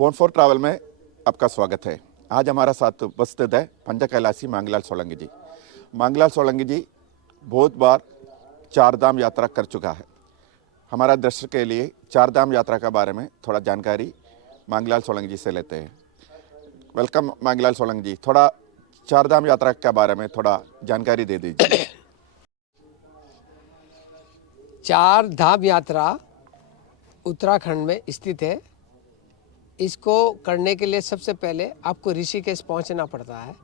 पोन four travel में आपका स्वागत है। आज हमारा साथ उपस्थित है पंच कैलाशी मांगलाल सोलंकी जी। मांगलाल सोलंकी जी बहुत बार चार धाम यात्रा कर चुका है। हमारा दर्शक के लिए चार धाम यात्रा के बारे में थोड़ा जानकारी मांगलाल सोलंकी जी से लेते हैं। वेलकम मांगलाल सोलंकी जी, थोड़ा चार धाम यात्रा के बारे में थोड़ा जानकारी दे दीजिए। चार धाम यात्रा उत्तराखंड में स्थित है। इसको करने के लिए सबसे पहले आपको ऋषिकेश पहुंचना पड़ता है।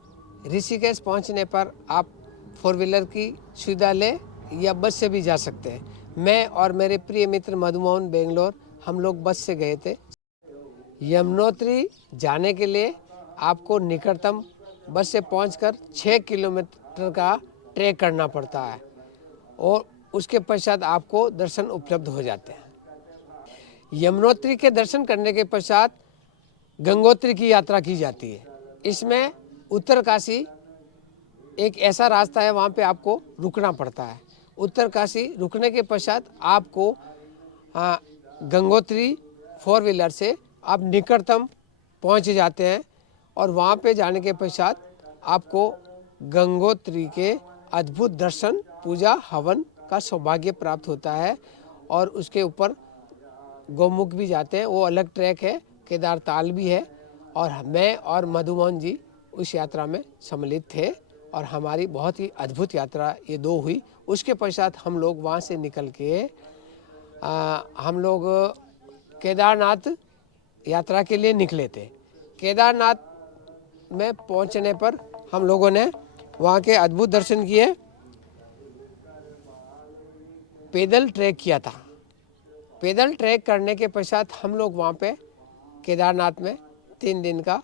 ऋषिकेश पहुंचने पर आप 4 व्हीलर की सुविधा लें या बस से भी जा सकते हैं। मैं और मेरे प्रिय मित्र मधुमोहन बेंगलोर हम लोग बस से गए थे। यमुनोत्री जाने के लिए आपको निकटतम बस से पहुंचकर 6 किलोमीटर का ट्रैक करना पड़ता है और उसके पश्चात आपको दर्शन उपलब्ध हो जाते हैं। यमुनोत्री के दर्शन करने के पश्चात गंगोत्री की यात्रा की जाती है। इसमें उत्तरकाशी एक ऐसा रास्ता है, वहाँ पे आपको रुकना पड़ता है। उत्तरकाशी रुकने के पश्चात आपको गंगोत्री 4 व्हीलर से आप निकटतम पहुँच जाते हैं और वहाँ पे जाने के पश्चात आपको गंगोत्री के अद्भुत दर्शन, पूजा, हवन का सौभाग्य प्राप्त होता है। और उसके ऊपर गौमुख भी जाते हैं, वो अलग ट्रैक है। केदार ताल भी है और मैं और मधुमोहन जी उस यात्रा में सम्मिलित थे और हमारी बहुत ही अद्भुत यात्रा ये दो हुई। उसके पश्चात हम लोग वहाँ से निकल के हम लोग केदारनाथ यात्रा के लिए निकले थे। केदारनाथ में पहुँचने पर हम लोगों ने वहाँ के अद्भुत दर्शन किए, पैदल ट्रैक किया था। पैदल ट्रैक करने के पश्चात हम लोग वहाँ पे केदारनाथ में 3 दिन का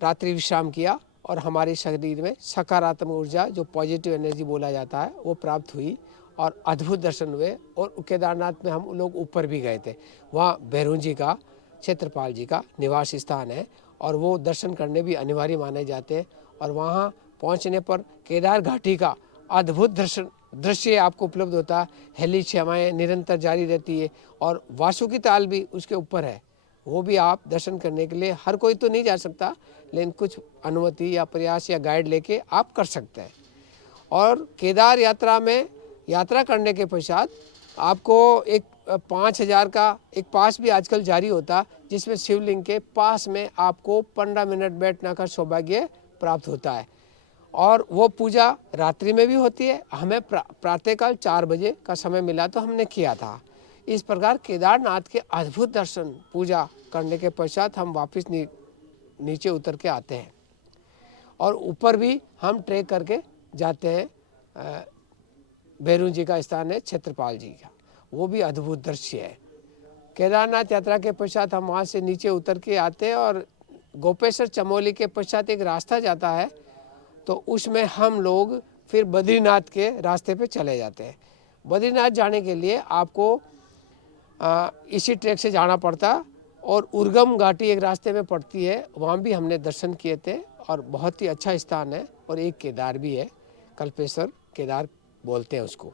रात्रि विश्राम किया और हमारे शरीर में सकारात्मक ऊर्जा, जो पॉजिटिव एनर्जी बोला जाता है, वो प्राप्त हुई और अद्भुत दर्शन हुए। और केदारनाथ में हम लोग ऊपर भी गए थे। वहाँ भैरू जी का, क्षेत्रपाल जी का निवास स्थान है और वो दर्शन करने भी अनिवार्य माने जाते हैं। और वहाँ पहुँचने पर केदार घाटी का अद्भुत दृश्य आपको उपलब्ध होता है। हेली सेवाएँ निरंतर जारी रहती है और वासुकी ताल भी उसके ऊपर है। वो भी आप दर्शन करने के लिए, हर कोई तो नहीं जा सकता, लेकिन कुछ अनुमति या प्रयास या गाइड लेके आप कर सकते हैं। और केदार यात्रा में यात्रा करने के पश्चात आपको एक 5000 का एक पास भी आजकल जारी होता, जिसमें शिवलिंग के पास में आपको 15 मिनट बैठने का सौभाग्य प्राप्त होता है। और वो पूजा रात्रि में भी होती है। हमें प्रातःकाल 4 बजे का समय मिला तो हमने किया था। इस प्रकार केदारनाथ के अद्भुत दर्शन, पूजा करने के पश्चात हम वापस नीचे उतर के आते हैं और ऊपर भी हम ट्रैक करके जाते हैं। भैरू जी का स्थान है, क्षेत्रपाल जी का, वो भी अद्भुत दृश्य है। केदारनाथ यात्रा के पश्चात हम वहाँ से नीचे उतर के आते हैं और गोपेश्वर चमोली के पश्चात एक रास्ता जाता है, तो उसमें हम लोग फिर बद्रीनाथ के रास्ते पे चले जाते हैं। बद्रीनाथ जाने के लिए आपको इसी ट्रैक से जाना पड़ता और उर्गम घाटी एक रास्ते में पड़ती है, वहाँ भी हमने दर्शन किए थे और बहुत ही अच्छा स्थान है। और एक केदार भी है, कल्पेश्वर केदार बोलते हैं उसको।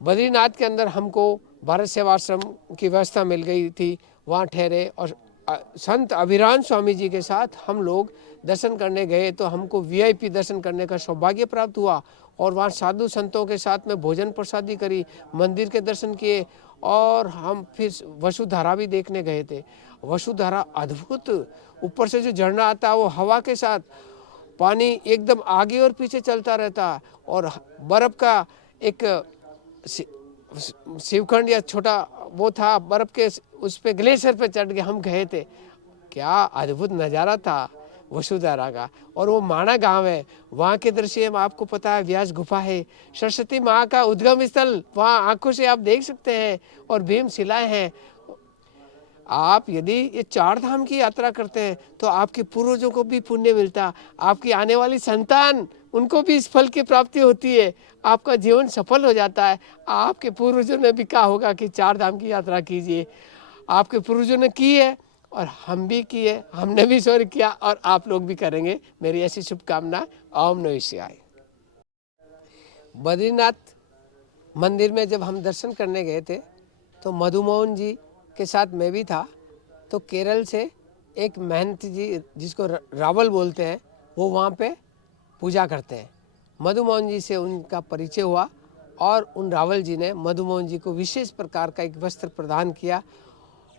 बद्रीनाथ के अंदर हमको भारत सेवाश्रम की व्यवस्था मिल गई थी, वहाँ ठहरे और संत अभिराम स्वामी जी के साथ हम लोग दर्शन करने गए तो हमको वीआईपी दर्शन करने का सौभाग्य प्राप्त हुआ। और वहाँ साधु संतों के साथ में भोजन प्रसादी करी, मंदिर के दर्शन किए और हम फिर वसुधारा भी देखने गए थे। वसुधारा अद्भुत, ऊपर से जो झरना आता है वो हवा के साथ, पानी एकदम आगे और पीछे चलता रहता और बर्फ़ का एक शिवखंड या छोटा वो था, बर्फ़ के उस पे ग्लेशियर पे चढ़ के हम गए थे। क्या अद्भुत नज़ारा था वसुधारा का। और वो माना गांव है, वहाँ के दृश्य आपको पता है, व्यास गुफा है, सरस्वती माँ का उद्गम स्थल वहाँ आंखों से आप देख सकते हैं और भीम शिलाएं हैं। आप यदि ये 4 धाम की यात्रा करते हैं तो आपके पूर्वजों को भी पुण्य मिलता, आपकी आने वाली संतान उनको भी इस फल की प्राप्ति होती है, आपका जीवन सफल हो जाता है। आपके पूर्वजों ने भी कहा होगा कि 4 धाम की यात्रा कीजिए, आपके पूर्वजों ने की है और हम भी किए, हमने भी स्वर्ग किया और आप लोग भी करेंगे। मेरी ऐसी शुभकामना। ओम नमः शिवाय। बद्रीनाथ मंदिर में जब हम दर्शन करने गए थे तो मधुमोहन जी के साथ मैं भी था। तो केरल से एक महंत जी जिसको रावल बोलते हैं, वो वहाँ पे पूजा करते हैं। मधु मोहन जी से उनका परिचय हुआ और उन रावल जी ने मधु मोहन जी को विशेष प्रकार का एक वस्त्र प्रदान किया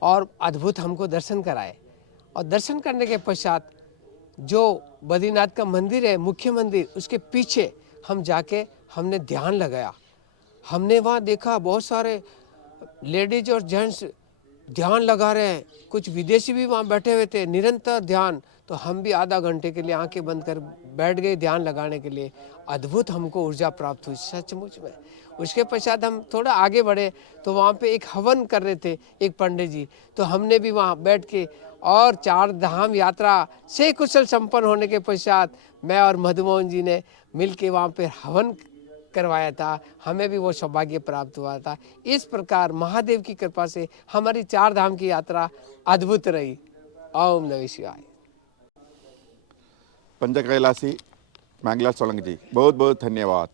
और अद्भुत हमको दर्शन कराए। और दर्शन करने के पश्चात जो बद्रीनाथ का मंदिर है, मुख्य मंदिर, उसके पीछे हम जाके हमने ध्यान लगाया। हमने वहाँ देखा बहुत सारे लेडीज और जेंट्स ध्यान लगा रहे हैं, कुछ विदेशी भी वहाँ बैठे हुए थे, निरंतर ध्यान। तो हम भी आधा घंटे के लिए आंखें बंद कर बैठ गए ध्यान लगाने के लिए। अद्भुत हमको ऊर्जा प्राप्त हुई सचमुच में। उसके पश्चात हम थोड़ा आगे बढ़े तो वहाँ पे एक हवन कर रहे थे एक पंडित जी, तो हमने भी वहाँ बैठ के और 4 धाम यात्रा से कुशल संपन्न होने के पश्चात मैं और मधुमोहन जी ने मिल के वहाँ पे हवन करवाया था। हमें भी वो सौभाग्य प्राप्त हुआ था। इस प्रकार महादेव की कृपा से हमारी 4 धाम की यात्रा अद्भुत रही। ओम नमः शिवाय। पंच कैलासी मांगलाल सोलंकी जी, बहुत बहुत धन्यवाद।